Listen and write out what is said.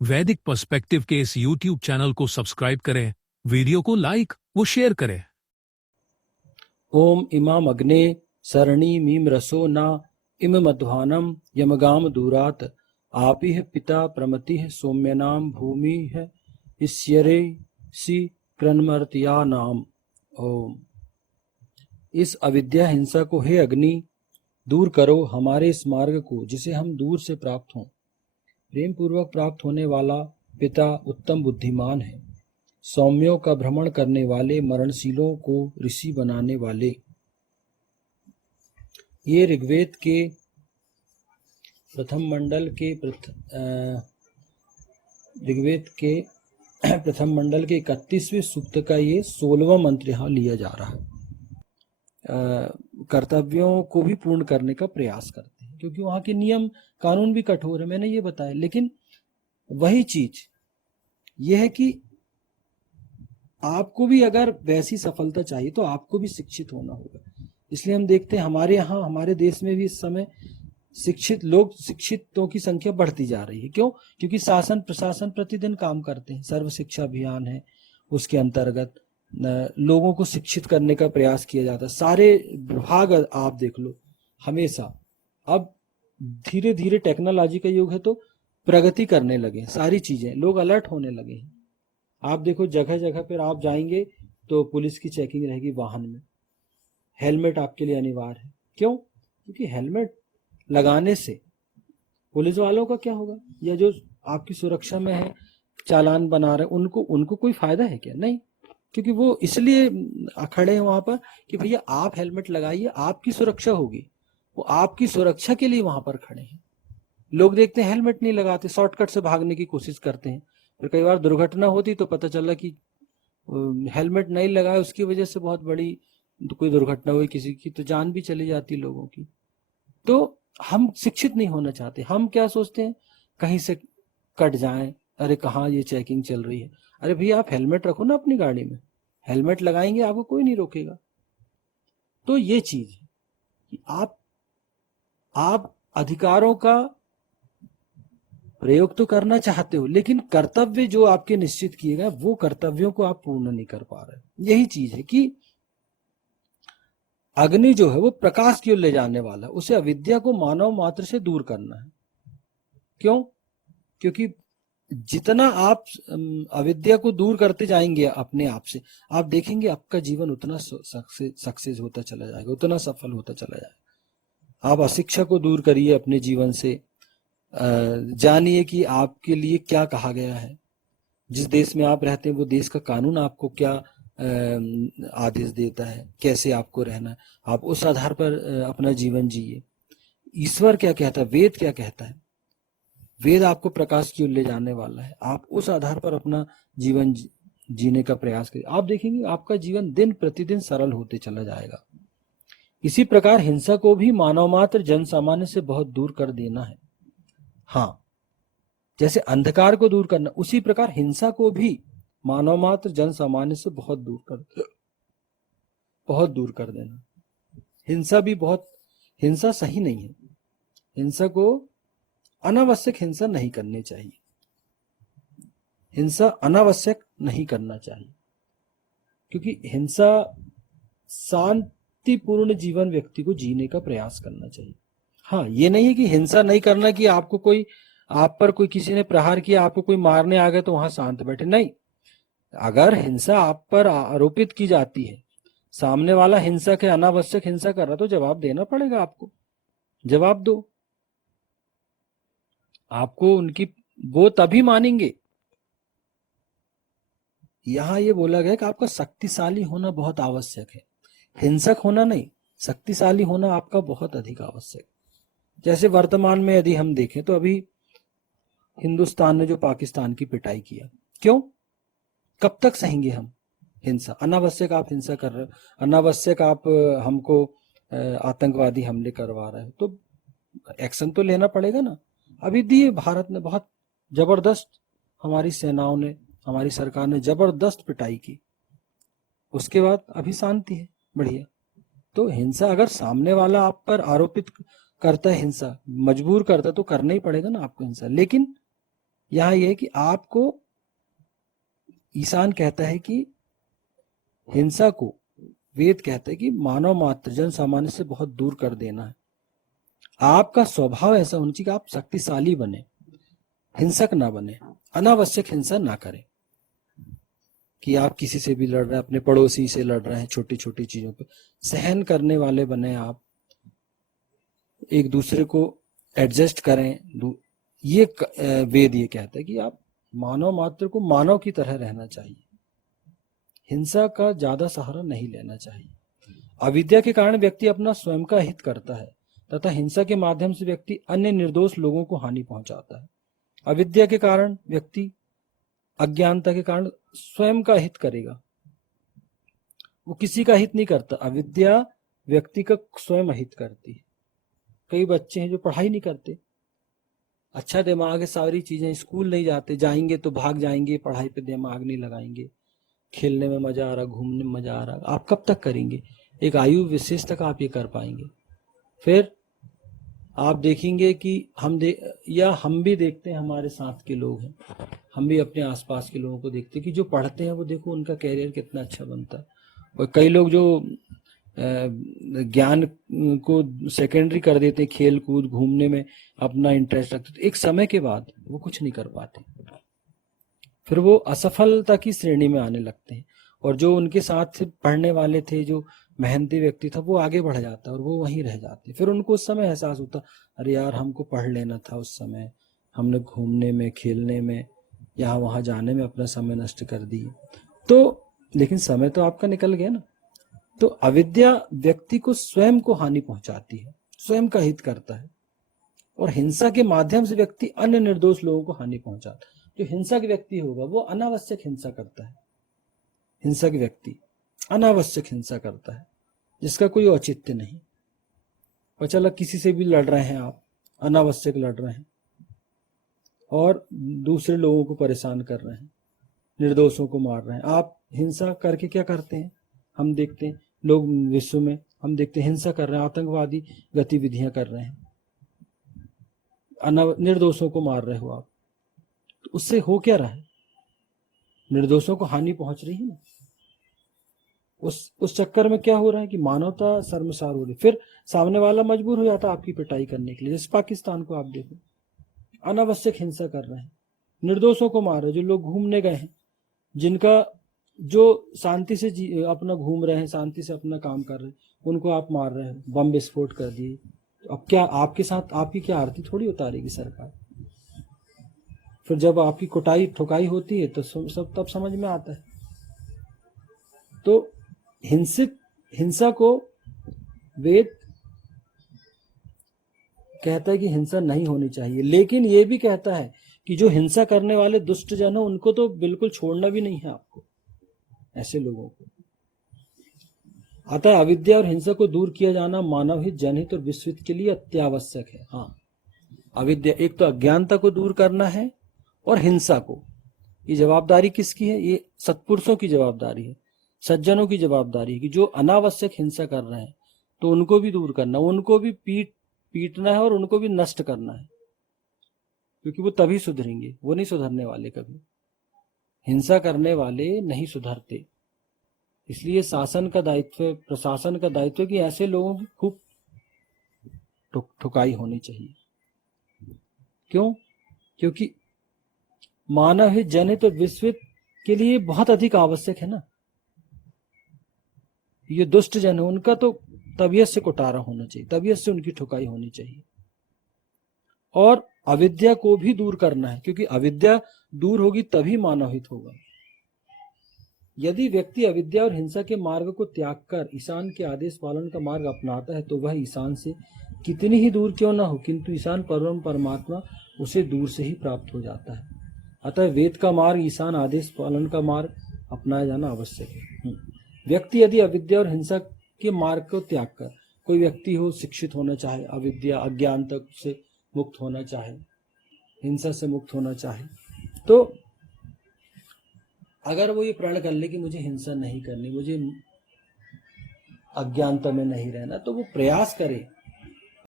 वैदिक पर्सपेक्टिव के इस YouTube चैनल को सब्सक्राइब करें, वीडियो को लाइक व शेयर करें। ओम इमाम अग्ने सरणीमीम रसो न इम मध्वानम यमगाम दूरात आपिह पिता प्रमतिः सौम्यनाम भूमि है इस्यरे सी क्रन्मर्त्या नाम। ओम। इस अविद्या हिंसा को हे अग्नि दूर करो, हमारे इस मार्ग को जिसे हम दूर से प्राप्त हों। प्रेम पूर्वक प्राप्त होने वाला पिता उत्तम बुद्धिमान है, सौम्यों का भ्रमण करने वाले, मरणशीलों को ऋषि बनाने वाले। ये ऋग्वेद के प्रथम मंडल के 31वें सूक्त का ये 16वां मंत्र यहाँ लिया जा रहा है। कर्तव्यों को भी पूर्ण करने का प्रयास करते हैं, क्योंकि वहाँ के नियम कानून भी कठोर है, मैंने ये बताया। लेकिन वही चीज ये है कि आपको भी अगर वैसी सफलता चाहिए तो आपको भी शिक्षित होना होगा। इसलिए हम देखते हैं हमारे यहाँ, हमारे देश में भी इस समय शिक्षितों की संख्या बढ़ती जा रही है। क्यों? क्योंकि शासन प्रशासन प्रतिदिन काम करते हैं। सर्व शिक्षा अभियान है, उसके अंतर्गत लोगों को शिक्षित करने का प्रयास किया जाता है। सारे विभाग आप देख लो, हमेशा अब धीरे धीरे टेक्नोलॉजी का युग है तो प्रगति करने लगे, सारी चीजें, लोग अलर्ट होने लगे हैं। आप देखो जगह जगह पर आप जाएंगे तो पुलिस की चेकिंग रहेगी वाहन में, हेलमेट आपके लिए अनिवार्य है। क्यों? क्योंकि हेलमेट लगाने से पुलिस वालों का क्या होगा, या जो आपकी सुरक्षा में है, चालान बना रहे, उनको कोई फायदा है क्या? नहीं, क्योंकि वो इसलिए खड़े हैं वहां पर कि भैया आप हेलमेट लगाइए, आपकी सुरक्षा होगी। वो आपकी सुरक्षा के लिए वहां पर खड़े हैं। लोग देखते हैं हेलमेट नहीं लगाते, शॉर्टकट से भागने की कोशिश करते हैं। फिर कई बार दुर्घटना होती तो पता चला कि हेलमेट नहीं लगाया, उसकी वजह से बहुत बड़ी कोई दुर्घटना हुई, किसी की तो जान भी चली जाती लोगों की। तो हम शिक्षित नहीं होना चाहते। हम क्या सोचते हैं, कहीं से कट जाएं, अरे कहाँ ये चेकिंग चल रही है। अरे भैया आप हेलमेट रखो ना अपनी गाड़ी में, हेलमेट लगाएंगे आपको कोई नहीं रोकेगा। तो ये चीज है कि आप अधिकारों का प्रयोग तो करना चाहते हो, लेकिन कर्तव्य जो आपके निश्चित किए गए वो कर्तव्यों को आप पूर्ण नहीं कर पा रहे। यही चीज है कि अग्नि जो है वो प्रकाश की ओर ले जाने वाला, उसे अविद्या को मानव मात्र से दूर करना है। क्यों? क्योंकि जितना आप अविद्या को दूर करते जाएंगे अपने आप से, आप देखेंगे आपका जीवन उतना सक्सेस होता चला जाएगा, उतना सफल होता चला जाएगा। आप अशिक्षा को दूर करिए अपने जीवन से, जानिए कि आपके लिए क्या कहा गया है। जिस देश में आप रहते हैं वो देश का कानून आपको क्या आदेश देता है, कैसे आपको रहना है, आप उस आधार पर अपना जीवन जिए। ईश्वर क्या कहता है, वेद क्या कहता है, वेद आपको प्रकाश की ओर ले जाने वाला है। आप उस आधार पर अपना जीवन जीने का प्रयास करिए। आप देखेंगे आपका जीवन दिन प्रतिदिन सरल होते चला जाएगा। इसी प्रकार हिंसा को भी मानव मात्र जन सामान्य से बहुत दूर कर देना है। हाँ, जैसे अंधकार को दूर करना, उसी प्रकार हिंसा को भी मानव मात्र जन सामान्य से बहुत दूर कर देना। हिंसा सही नहीं है। हिंसा को अनावश्यक हिंसा नहीं करनी चाहिए। हिंसा अनावश्यक नहीं करना चाहिए, क्योंकि हिंसा शांतिपूर्ण जीवन व्यक्ति को जीने का प्रयास करना चाहिए। हाँ, ये नहीं है कि हिंसा नहीं करना कि आप पर कोई किसी ने प्रहार किया, आपको कोई मारने आ गया तो वहां शांत बैठे। नहीं, अगर हिंसा आप पर आरोपित की जाती है, सामने वाला हिंसक है, अनावश्यक हिंसा कर रहा, तो जवाब देना पड़ेगा आपको। जवाब दो, आपको उनकी वो तभी मानेंगे। यहां ये बोला गया कि आपका शक्तिशाली होना बहुत आवश्यक है, हिंसक होना नहीं, शक्तिशाली होना आपका बहुत अधिक आवश्यक। जैसे वर्तमान में यदि हम देखें तो अभी हिंदुस्तान ने जो पाकिस्तान की पिटाई किया, क्यों? कब तक सहेंगे हम हिंसा? अनावश्यक आप हिंसा कर रहे हो, अनावश्यक आप हमको आतंकवादी हमले करवा रहे हो, तो एक्शन तो लेना पड़ेगा ना। अभी दिए भारत ने बहुत जबरदस्त, हमारी सेनाओं ने, हमारी सरकार ने जबरदस्त पिटाई की, उसके बाद अभी शांति है, बढ़िया। तो हिंसा अगर सामने वाला आप पर आरोपित करता है, हिंसा मजबूर करता है, तो करना ही पड़ेगा ना आपको हिंसा। लेकिन यहाँ ये है कि आपको, ईशान कहता है कि हिंसा को, वेद कहता है कि मानव मात्र जन सामान्य से बहुत दूर कर देना है। आपका स्वभाव ऐसा होना चाहिए कि आप शक्तिशाली बने, हिंसक ना बने, अनावश्यक हिंसा ना करें कि आप किसी से भी लड़ रहे हैं, अपने पड़ोसी से लड़ रहे हैं, छोटी छोटी चीजों पे सहन करने वाले बने आप, एक दूसरे को एडजस्ट करें। ये वेद ये कहता है कि आप मानव मात्र को मानव की तरह रहना चाहिए, हिंसा का ज्यादा सहारा नहीं लेना चाहिए। अविद्या के कारण व्यक्ति अपना स्वयं का हित करता है तथा हिंसा के माध्यम से व्यक्ति अन्य निर्दोष लोगों को हानि पहुंचाता है। अविद्या के कारण व्यक्ति, अज्ञानता के कारण स्वयं का हित करेगा, वो किसी का हित नहीं करता। अविद्या व्यक्ति का स्वयं हित करती है। कई बच्चे हैं जो पढ़ाई नहीं करते, अच्छा दिमाग है, सारी चीजें, स्कूल नहीं जाते, जाएंगे तो भाग जाएंगे, पढ़ाई पे दिमाग नहीं लगाएंगे, खेलने में मजा आ रहा, घूमने में मजा आ रहा। आप कब तक करेंगे? एक आयु विशेष तक आप ये कर पाएंगे। फिर आप देखेंगे कि हम भी देखते हैं, हमारे साथ के लोग हैं, हम भी अपने आसपास के लोगों को देखते हैं कि जो पढ़ते हैं वो देखो उनका कैरियर कितना अच्छा बनता है। और कई लोग जो ज्ञान को सेकेंडरी कर देते हैं, खेल कूद घूमने में अपना इंटरेस्ट रखते, तो एक समय के बाद वो कुछ नहीं कर पाते, फिर वो असफलता की श्रेणी में आने लगते हैं। और जो उनके साथ पढ़ने वाले थे, जो मेहनती व्यक्ति था, वो आगे बढ़ जाता है और वो वहीं रह जाते। फिर उनको उस समय एहसास होता, अरे यार हमको पढ़ लेना था, उस समय हमने घूमने में, खेलने में, यहाँ वहां जाने में अपना समय नष्ट कर दिए। तो लेकिन समय तो आपका निकल गया ना। तो अविद्या व्यक्ति को स्वयं को हानि पहुंचाती है, स्वयं का हित करता है, और हिंसा के माध्यम से व्यक्ति अन्य निर्दोष लोगों को हानि पहुंचाता है। जो हिंसक व्यक्ति होगा वो अनावश्यक हिंसा करता है। हिंसक व्यक्ति अनावश्यक हिंसा करता है जिसका कोई औचित्य नहीं। और चला किसी से भी लड़ रहे हैं आप, अनावश्यक लड़ रहे हैं और दूसरे लोगों को परेशान कर रहे हैं, निर्दोषों को मार रहे हैं। आप हिंसा करके क्या करते हैं? हम देखते हैं लोग विश्व में, हम देखते हैं हिंसा कर रहे हैं, आतंकवादी गतिविधियां कर रहे हैं, निर्दोषों को मार रहे हो आप, तो उससे हो क्या रहा है? निर्दोषों को हानि पहुंच रही है ना। उस चक्कर में क्या हो रहा है कि मानवता शर्मसार हो रही। फिर सामने वाला मजबूर हो जाता आपकी पिटाई करने के लिए। जैसे पाकिस्तान को आप देखो, अनावश्यक हिंसा कर रहे हैं, निर्दोषों को मार रहे हैं, जो लोग घूमने गए हैं, जिनका जो शांति से अपना घूम रहे हैं, शांति से अपना काम कर रहे हैं, उनको आप मार रहे हैं, बम विस्फोट कर दिए। अब क्या आपके साथ आपकी क्या आरती थोड़ी उतारेगी सरकार? फिर जब आपकी कुटाई ठुकाई होती है तो सब तब समझ में आता है। तो हिंसा को वेद कहता है कि हिंसा नहीं होनी चाहिए, लेकिन ये भी कहता है कि जो हिंसा करने वाले दुष्ट जन हो उनको तो बिल्कुल छोड़ना भी नहीं है आपको, ऐसे लोगों को। अतः अविद्या और हिंसा को दूर किया जाना मानव हित, जनहित और विश्व हित के लिए अत्यावश्यक है। हाँ, अविद्या, एक तो अज्ञानता को दूर करना है, और हिंसा को, ये जवाबदारी किसकी है? ये सत्पुरुषों की जवाबदारी है, सज्जनों की जवाबदारी है कि जो अनावश्यक हिंसा कर रहे हैं तो उनको भी दूर करना, उनको भी पीटना है और उनको भी नष्ट करना है, क्योंकि वो तभी सुधरेंगे, वो नहीं सुधरने वाले कभी। हिंसा करने वाले नहीं सुधरते। इसलिए शासन का दायित्व, प्रशासन का दायित्व कि ऐसे लोगों की खूब ठुकाई होनी चाहिए। क्यों? क्योंकि मानव हित, जनहित और विश्व हित के लिए बहुत अधिक आवश्यक है ना। ये दुष्ट जन है, उनका तो तबीयत से कुटारा होना चाहिए, तबीयत से उनकी ठुकाई होनी चाहिए। और अविद्या को भी दूर करना है, क्योंकि अविद्या दूर होगी तभी मानव हित होगा। यदि व्यक्ति अविद्या और हिंसा के मार्ग को त्याग कर ईशान के आदेश पालन का मार्ग अपनाता है तो वह ईशान से कितनी ही दूर क्यों ना हो, किंतु ईशान परम परमात्मा उसे दूर से ही प्राप्त हो जाता है। अतः वेद का मार्ग, ईशान आदेश पालन का मार्ग अपनाया जाना आवश्यक है। व्यक्ति यदि अविद्या और हिंसा के मार्ग को त्याग कर, कोई व्यक्ति हो, शिक्षित होना चाहे, अविद्या अज्ञानता से मुक्त होना चाहे, हिंसा से मुक्त होना चाहे, तो अगर वो ये प्रण कर ले कि मुझे हिंसा नहीं करनी, मुझे अज्ञानता में नहीं रहना, तो वो प्रयास करे